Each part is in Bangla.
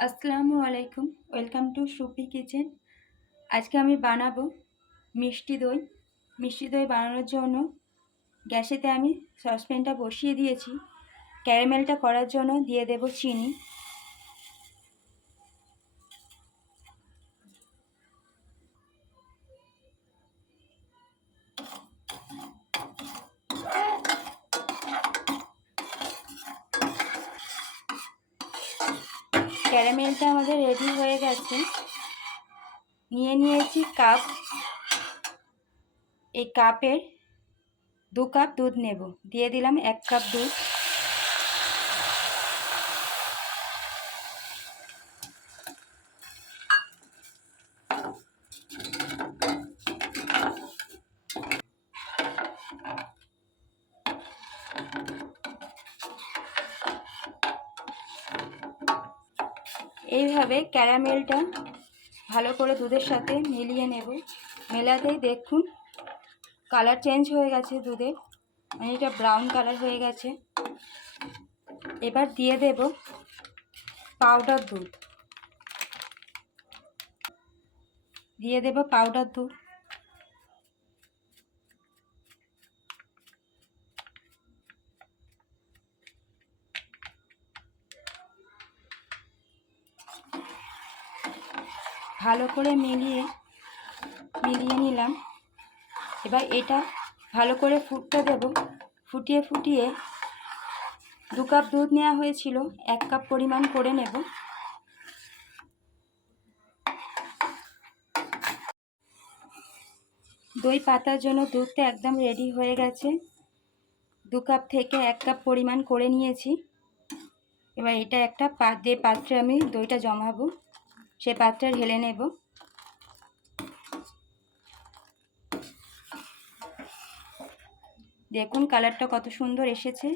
আসসালামু আলাইকুম, ওয়েলকাম টু সুপি কিচেন। আজকে আমি বানাবো মিষ্টি দই। মিষ্টি দই বানানোর জন্য গ্যাসেতে আমি সসপ্যানটা বসিয়ে দিয়েছি। ক্যারামেলটা করার জন্য দিয়ে দেব চিনি। ক্যারামেলটা আমাদের রেডি হয়ে গেছে। নিয়ে নিয়েছি কাপ এই কাপের দু কাপ দুধ নেব। দিয়ে দিলাম এক কাপ দুধ। এইভাবে ক্যারামেলটা ভালো করে দুধের সাথে মিলিয়ে নেব। মেলাতেই দেখুন কালার চেঞ্জ হয়ে গেছে দুধে মানে এটা ব্রাউন কালার হয়ে গেছে। এবার দিয়ে দেব পাউডার দুধ। দিয়ে দেব পাউডার দুধ। ভালো করে মিলিয়ে মিলিয়ে নিলাম। এবার এটা ভালো করে ফুটতে দেব। ফুটিয়ে ফুটিয়ে দু কাপ দুধ নেওয়া হয়েছিল, এক কাপ পরিমাণ করে নেব। দই পাতার জন্য দুধটা একদম রেডি হয়ে গেছে। দু কাপ থেকে এক কাপ পরিমাণ করে নিয়েছি। এবার এটা একটা যে পাত্রে আমি দইটা জমাবো। সে পাত্রে ঢেলে নেব। দেখুন কালারটা কত সুন্দর এসেছে।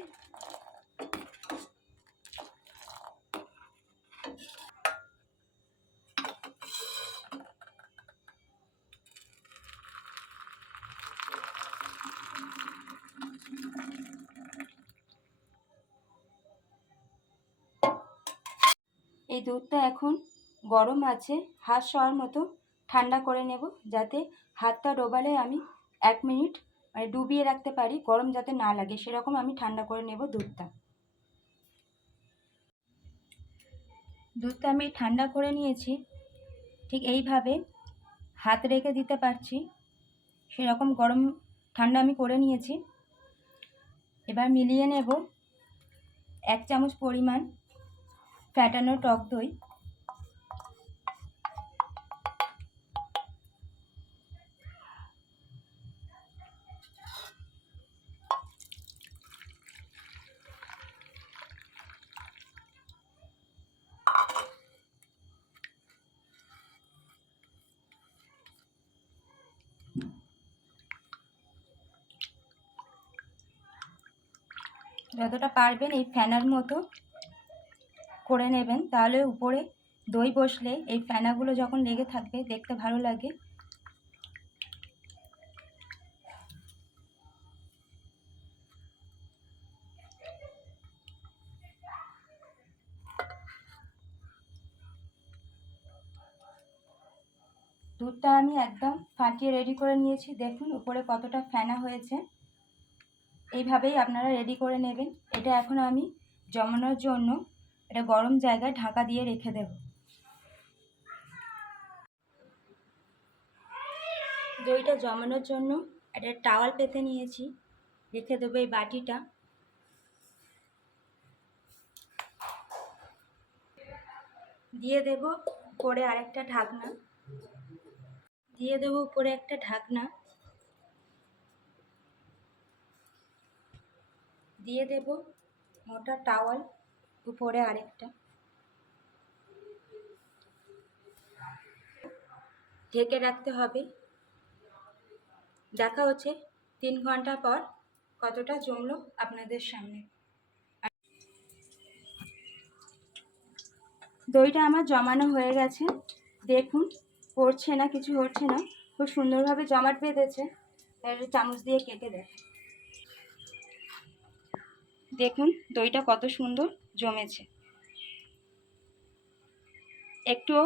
এই দুধটা এখন গরম আছে, হাত শোয়ার মতো ঠান্ডা করে নেব যাতে হাতটা ডোবালে আমি এক মিনিট মানে ডুবিয়ে রাখতে পারি, গরম যাতে না লাগে। সেরকম আমি ঠান্ডা করে নেব দুধটা। দুধটা আমি ঠান্ডা করে নিয়েছি। ঠিক এইভাবে হাত রেখে দিতে পারছি। সেরকম গরম ঠান্ডা আমি করে নিয়েছি। এবার মিলিয়ে নেব এক চামচ পরিমাণ ফ্যাটানো টক দই। যতটা পারবেন এই ফ্যানার মতো করে নেবেন। তাহলে উপরে দই বসলে এই ফ্যানাগুলো যখন লেগে থাকবে, দেখতে ভালো লাগে। দুধটা আমি একদম ফাটিয়ে রেডি করে নিয়েছি। দেখুন উপরে কতটা ফেনা হয়েছে। এইভাবেই আপনারা রেডি করে নেবেন। এটা এখন আমি জমানোর জন্য এটা গরম জায়গায় ঢাকা দিয়ে রেখে দেব। দইটা জমানোর জন্য একটা টাওয়াল পেতে নিয়েছি। রেখে দেবো এই বাটিটা। দিয়ে দেব উপরে আরেকটা ঢাকনা। দিয়ে দেবো উপরে একটা ঢাকনা। দিয়ে দেব মোটা টাওয়াল উপরে আরেকটা। ঢেকে রাখতে হবে। দেখা হচ্ছে তিন ঘণ্টা পর কতটা জমলো আপনাদের সামনে। দইটা আমার জমানো হয়ে গেছে। দেখুন, পড়ছে না, কিছু হচ্ছে না। খুব সুন্দরভাবে জমাট বেঁধেছে। চামচ দিয়ে কেটে দেয়। দেখুন, দইটা কত সুন্দর জমেছে। একটুও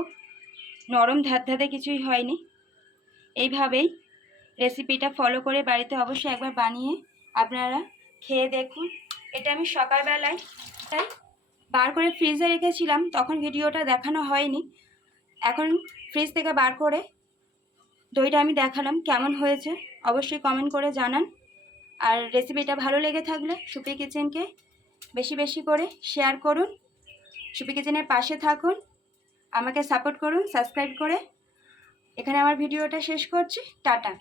নরম ধ্যাতে কিছুই হয়নি। এইভাবেই রেসিপিটা ফলো করে বাড়িতে অবশ্যই একবার বানিয়ে আপনারা খেয়ে দেখুন। এটা আমি সকালবেলায় তাই বার করে ফ্রিজে রেখেছিলাম, তখন ভিডিওটা দেখানো হয়নি। এখন ফ্রিজ থেকে বার করে দইটা আমি দেখালাম, কেমন হয়েছে অবশ্যই কমেন্ট করে জানান। আর রেসিপিটা ভালো লেগে থাকলে সুপি কিচেনকে বেশি বেশি করে শেয়ার করুন। সুপি কিচেনের পাশে থাকুন। আমাকে সাপোর্ট করুন সাবস্ক্রাইব করে। এখানে আমার ভিডিওটা শেষ করছি। টাটা।